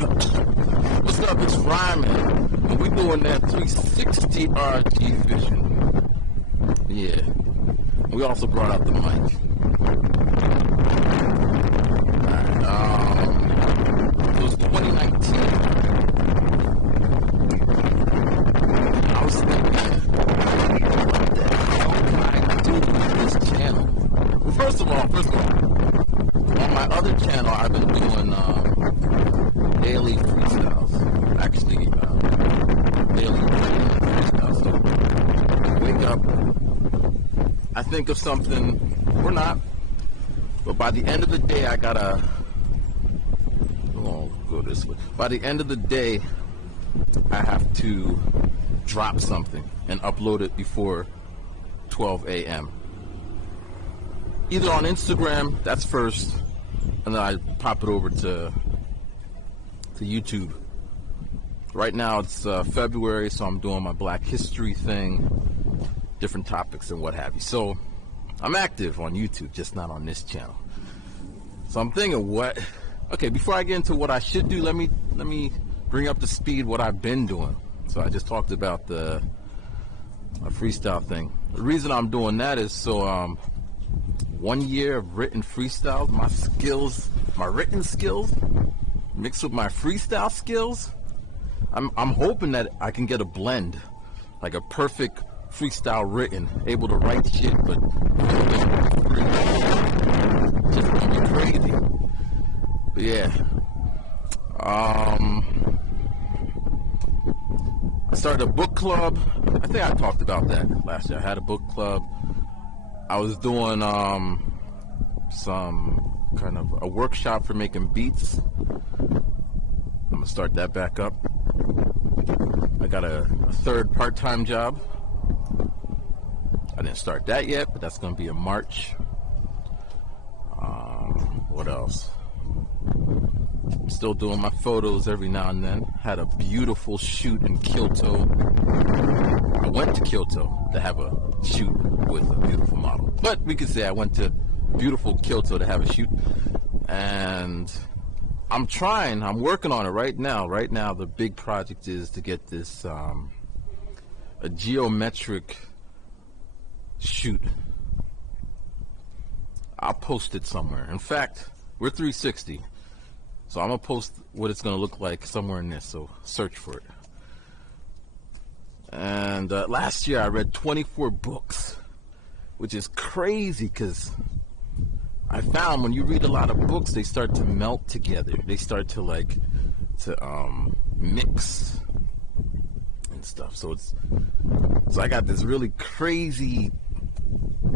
What's up? It's Ryman. And we doing that 360 RG vision. Yeah. We also brought out the mic. Alright, it was 2019. I was thinking, what the hell can I do with this channel? Well, first of all, on my other channel, I've been doing daily freestyles. Actually, daily freestyles. So, wake up, I think of something, or not, but by the end of the day, I gotta, go this way. By the end of the day, I have to drop something and upload it before 12 a.m. Either on Instagram, that's first, and then I pop it over to YouTube. Right now it's February, so I'm doing my Black History thing, different topics and what have you. So I'm active on YouTube, just not on this channel. So I'm thinking, okay, before I get into what I should do, let me bring up to speed what I've been doing. So I just talked about the freestyle thing. The reason I'm doing that is so 1 year of written freestyles, my skills, my written skills mixed with my freestyle skills, I'm hoping that I can get a blend, like a perfect freestyle written, able to write shit, but just gonna be crazy. But yeah, I started a book club. I think I talked about that last year. I had a book club. I was doing some kind of a workshop for making beats. I'm gonna start that back up. I got a third part-time job. I didn't start that yet, but that's gonna be in March. What else? I'm still doing my photos every now and then. Had a beautiful shoot in Kyoto. I went to Kyoto to have a shoot with a beautiful model. But we could say I went to beautiful Kyoto to have a shoot. And I'm working on it right now. Right now, the big project is to get this, a geometric shoot. I'll post it somewhere. In fact, we're 360. So I'm going to post what it's going to look like somewhere in this. So search for it. And last year I read 24 books, which is crazy because I found when you read a lot of books, they start to melt together. They start to mix and stuff. So I got this really crazy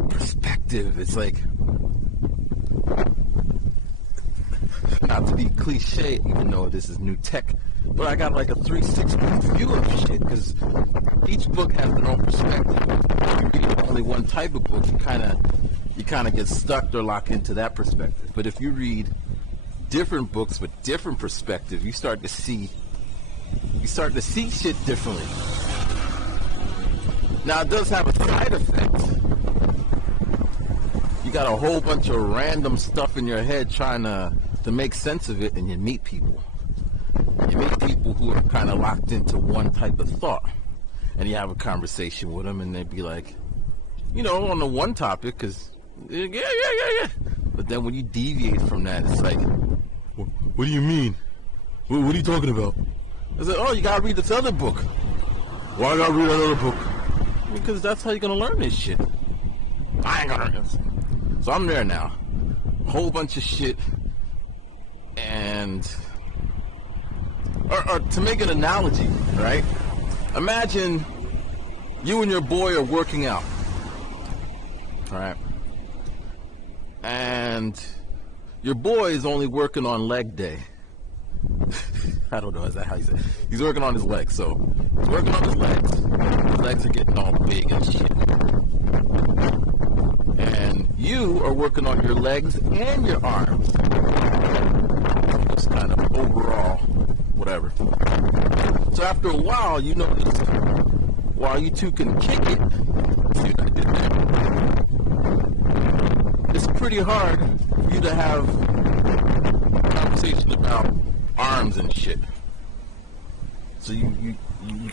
perspective. It's like, not to be cliche, even though this is new tech, but I got like a 360 view of shit because each book has their own perspective. If you read only one type of book, you kind of get stuck or lock into that perspective. But if you read different books with different perspectives, you start to see shit differently. Now it does have a side effect. You got a whole bunch of random stuff in your head trying to make sense of it, and you meet people. You meet people who are kind of locked into one type of thought, and you have a conversation with them, and they'd be like, on the one topic, because yeah. But then when you deviate from that, it's like, what do you mean? What are you talking about? I said, oh, you gotta read this other book. Why I gotta read another book? Because that's how you're gonna learn this shit. I ain't gonna learn this. So I'm there now. A whole bunch of shit. And or to make an analogy, right? Imagine you and your boy are working out. Alright. And your boy is only working on leg day. I don't know, is that how you say it? He's working on his legs, so he's working on his legs. His legs are getting all big and shit. And you are working on your legs and your arms. Just kind of overall, whatever. So after a while, you notice, while you two can kick it, see what I did there? It's pretty hard for you to have a conversation about arms and shit. So you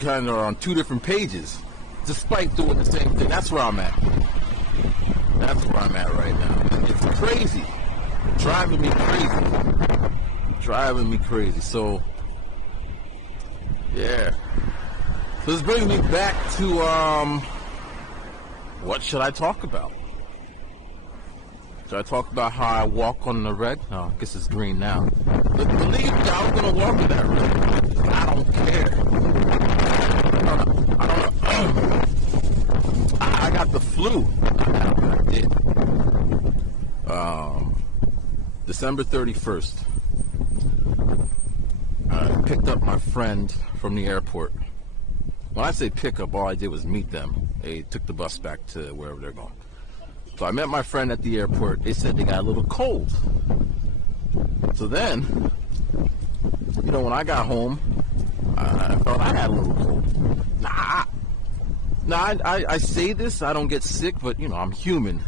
kind of are on two different pages, despite doing the same thing. That's where I'm at. That's where I'm at right now. It's crazy. Driving me crazy. Driving me crazy. So, yeah. So this brings me back to, what should I talk about? Should I talk about how I walk on the red? No, I guess it's green now. But believe me, I was going to walk in that red. I don't care. I don't know. I got the flu. I did. December 31st. I picked up my friend from the airport. When I say pick up, all I did was meet them. They took the bus back to wherever they're going. So I met my friend at the airport. They said they got a little cold. So then, you know, when I got home, I thought I had a little cold. I say this, I don't get sick, but, you know, I'm human.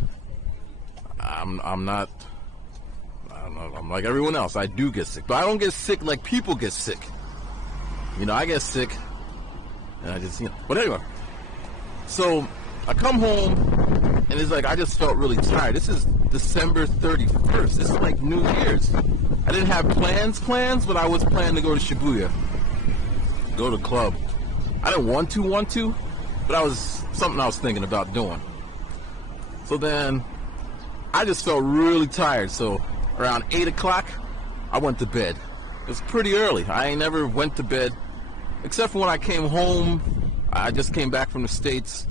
I'm not, I don't know, I'm like everyone else. I do get sick, but I don't get sick like people get sick. You know, I get sick, and I just, you know, but anyway. So I come home, and it's like I just felt really tired. This is December 31st. This is like New Year's. I didn't have plans, but I was planning to go to Shibuya, go to club. I didn't want to, but I was something I was thinking about doing. So then I just felt really tired. So around 8 o'clock, I went to bed. It was pretty early. I ain't never went to bed, except for when I came home. I just came back from the States.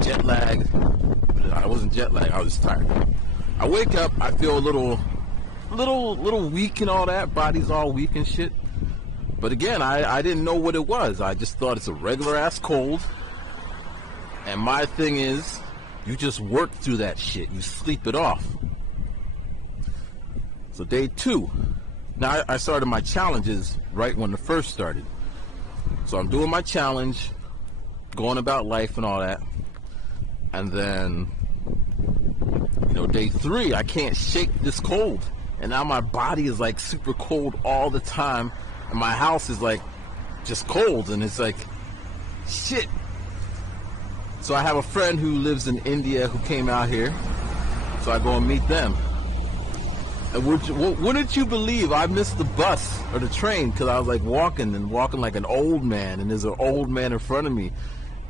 Jet lag. I wasn't jet lagged. I was just tired. I wake up. I feel a little weak and all that. Body's all weak and shit. But again, I didn't know what it was. I just thought it's a regular ass cold. And my thing is, you just work through that shit. You sleep it off. So day 2. Now I started my challenges right when the first started. So I'm doing my challenge, going about life and all that. And then, you know, day 3, I can't shake this cold. And now my body is like super cold all the time. And my house is like just cold. And it's like, shit. So I have a friend who lives in India who came out here. So I go and meet them. And wouldn't you believe I missed the bus or the train because I was like walking like an old man. And there's an old man in front of me.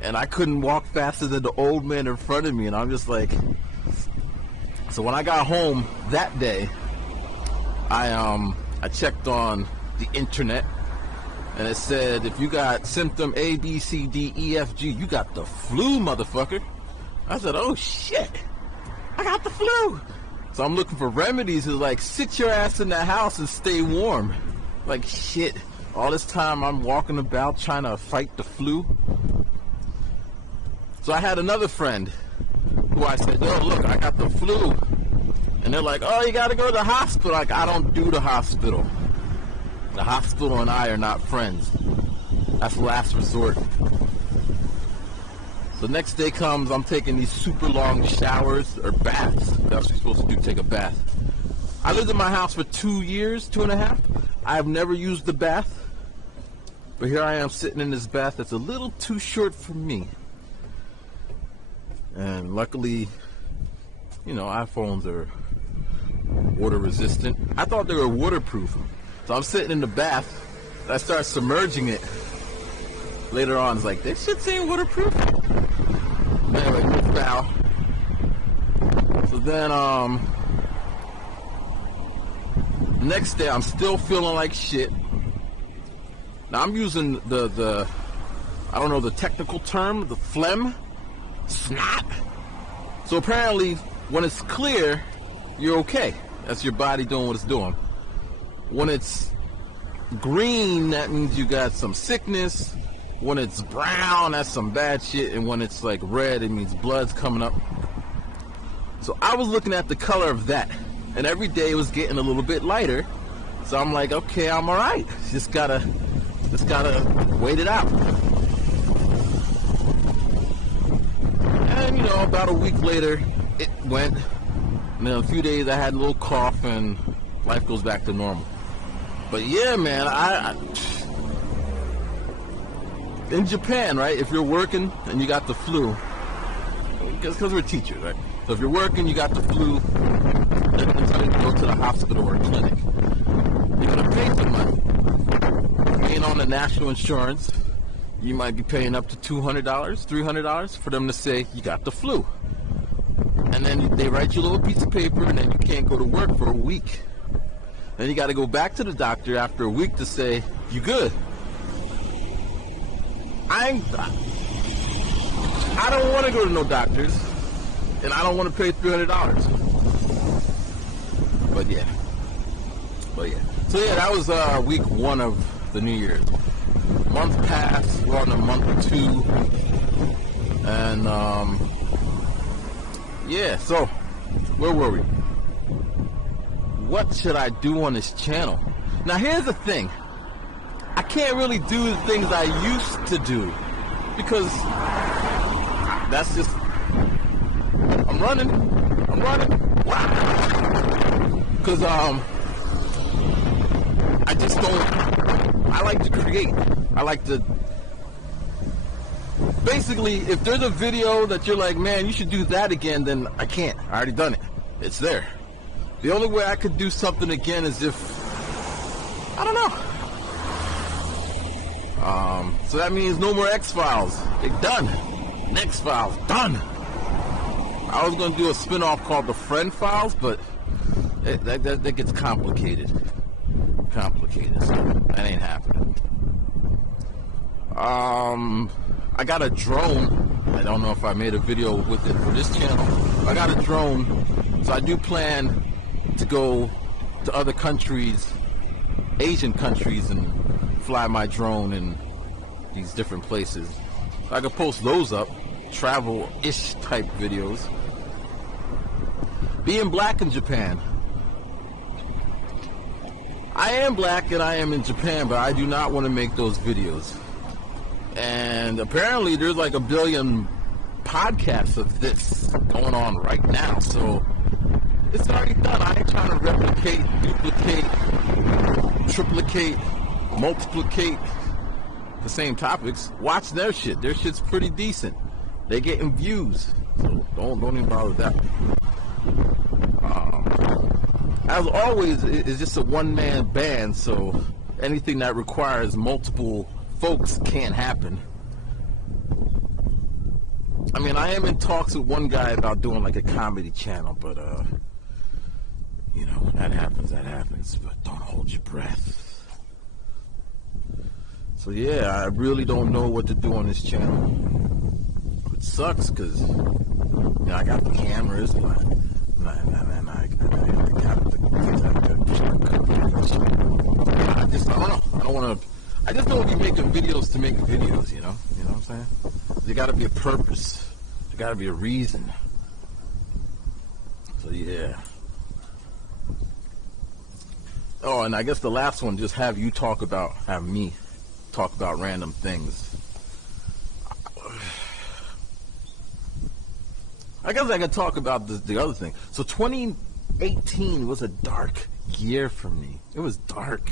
And I couldn't walk faster than the old man in front of me. And I'm just like... So when I got home that day, I checked on the internet. And it said, if you got symptom A, B, C, D, E, F, G, you got the flu, motherfucker. I said, oh, shit. I got the flu. So I'm looking for remedies to, like, sit your ass in the house and stay warm. Like, shit. All this time I'm walking about trying to fight the flu. So I had another friend who I said, oh, look, I got the flu. And they're like, oh, you got to go to the hospital. Like, I don't do the hospital. The hospital and I are not friends. That's last resort. The next day comes, I'm taking these super long showers, or baths. That's what you're supposed to do, take a bath. I lived in my house for 2 years, 2.5. I have never used the bath. But here I am sitting in this bath that's a little too short for me. And luckily, you know, iPhones are water resistant. I thought they were waterproof. So I'm sitting in the bath. I start submerging it. Later on, it's like, this shit's ain't waterproof. Anyway, no foul. So then, next day, I'm still feeling like shit. Now, I'm using the I don't know the technical term, the phlegm, snot. So apparently, when it's clear, you're okay. That's your body doing what it's doing. When it's green, that means you got some sickness. When it's brown, that's some bad shit. And when it's like red, it means blood's coming up. So I was looking at the color of that. And every day it was getting a little bit lighter. So I'm like, okay, I'm all right. Just gotta wait it out. And, you know, about a week later, it went. And then a few days I had a little cough and life goes back to normal. But yeah, man, in Japan, right? If you're working and you got the flu, because we're teachers, right? So if you're working, you got the flu, they're going to tell you to go to the hospital or clinic. You're going to pay some money. Paying on the national insurance, you might be paying up to $200, $300 for them to say you got the flu. And then they write you a little piece of paper, and then you can't go to work for a week. Then you got to go back to the doctor after a week to say you good. I don't want to go to no doctors, and I don't want to pay $300. But yeah. So yeah, that was week 1 of the New Year's. Month passed, we're on to month 2, and yeah. So where were we? What should I do on this channel? Now here's the thing. I can't really do the things I used to do because that's just, I'm running. Because I just don't, I like to create. I like to, basically, if there's a video that you're like, man, you should do that again, then I can't. I already done it. It's there. The only way I could do something again is if, I don't know. So that means no more X-Files. They're done. X-Files, done. I was going to do a spin-off called The Friend Files, but that gets complicated. So that ain't happening. I got a drone. I don't know if I made a video with it for this channel. I got a drone, so I do plan to go to other countries, Asian countries, and fly my drone in these different places. So I could post those up, travel-ish type videos. Being black in Japan. I am black and I am in Japan, but I do not want to make those videos. And apparently there's like 1 billion podcasts of this going on right now, so it's already done. I ain't trying to replicate, duplicate, triplicate, multiplicate the same topics. Watch their shit. Their shit's pretty decent. They getting views, so don't even bother with that. As always, it's just a one-man band, so anything that requires multiple folks can't happen. I mean, I am in talks with one guy about doing like a comedy channel, but you know, when that happens, but don't hold your breath. So yeah, I really don't know what to do on this channel. It sucks because, you know, I got the cameras, and I just don't know. I just don't want to be making videos to make videos, you know what I'm saying? There got to be a purpose. There got to be a reason. So yeah. Oh, and I guess the last one, just have me talk about random things. I guess I could talk about the other thing. So 2018 was a dark year for me. It was dark.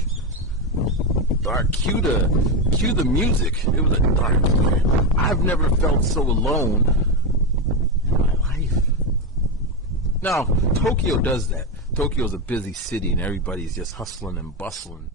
Cue the music. It was a dark year. I've never felt so alone in my life. Now, Tokyo does that. Tokyo's a busy city and everybody's just hustling and bustling.